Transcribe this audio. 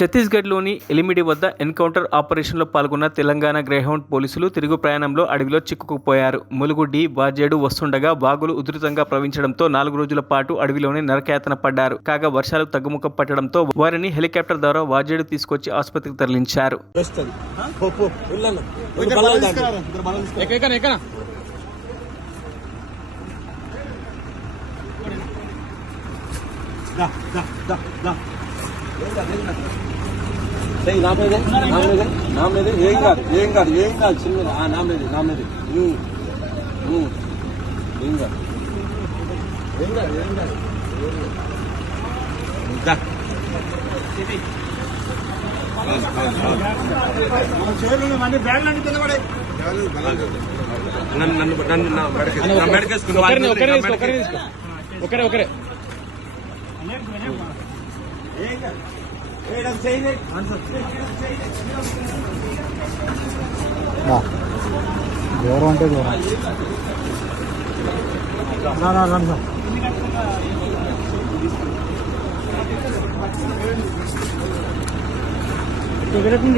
ఛత్తీస్గఢ్లోని ఎలిమిడి వద్ద ఎన్కౌంటర్ ఆపరేషన్లో పాల్గొన్న తెలంగాణ గ్రేహౌండ్ పోలీసులు తిరుగు ప్రయాణంలో అడవిలో చిక్కుకుపోయారు. ములుగు డి వాజేడు వస్తుండగా వాగులు ఉధృతంగా ప్రవహించడంతో నాలుగు రోజుల పాటు అడవిలోనే నరకయాతన పడ్డారు. కాగా వర్షాలు తగ్గుముఖం పట్టడంతో వారిని హెలికాప్టర్ ద్వారా వాజేడు తీసుకొచ్చి ఆసుపత్రికి తరలించారు. ఎక్కడ ఎక్కడ నా మీదే నా మీదే నా మీదే ఏం కాదు ఏం కాదు ఏం కాదు చిన్న నా మీదే నా మీదే. ఏం కాదు. ఏం కాదు ఏం కాదు. దా. నన్ను నన్ను నన్ను నా మెడకేసు నా మెడకేసుకుని ఒకరిని ఒకరే ఒకరే. మెడకేసు. తీసుకో ఒకరే ఒకరే దూరం అంటే దూరం రా, రా, రా, రా. ఎక్కడికి